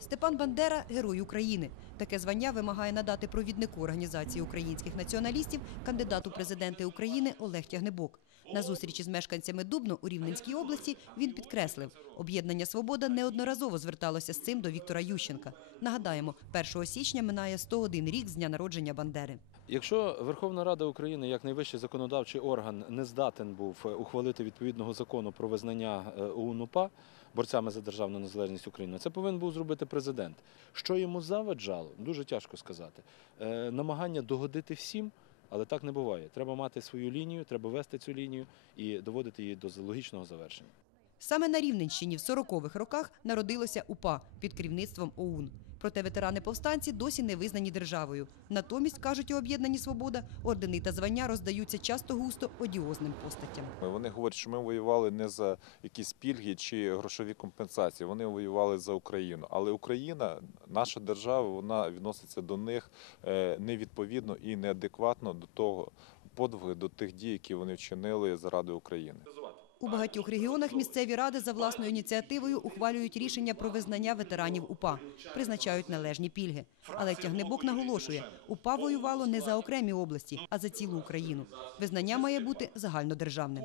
Степан Бандера герой України. Таке звання вимагає надати провіднику організації українських націоналістів кандидату президенти України Олег Тягнебок. На зустрічі з мешканцями Дубно у Рівненській області він підкреслив, об'єднання Свобода неодноразово зверталося з цим до Віктора Ющенка. Нагадаємо, 1 січня минає 101 рік з дня народження Бандери. Якщо Верховна Рада України як найвищий законодавчий орган не здатен був е, ухвалити відповідного закону про визнання е, ОУН-УПА борцями за державну незалежність України, це повинен був зробити президент. Що йому заваджало, дуже тяжко сказати. Е, Намагання догодити всім. Але так не буває. Треба мати свою лінію, треба вести цю лінію і доводити її до логічного завершення. Саме на Рівненщині в 40-х роках народилося УПА під керівництвом ОУН. Проте ветерани-повстанці досі не визнані державою. Натомість, кажуть у об'єднанні «Свобода», ордени та звання роздаються часто густо одіозним постатям. Вони говорять, що ми воювали не за якісь пільги чи грошові компенсації. Вони воювали за Україну. Але Україна, наша держава, вона відноситься до них е, невідповідно і неадекватно до того подвигу, до тих дій, які вони вчинили заради України. У багатьох регіонах місцеві ради за власною ініціативою ухвалюють рішення про визнання ветеранів УПА, призначають належні пільги. Але Тягнебок наголошує, УПА воювало не за окремі області, а за цілу Україну. Визнання має бути загальнодержавним.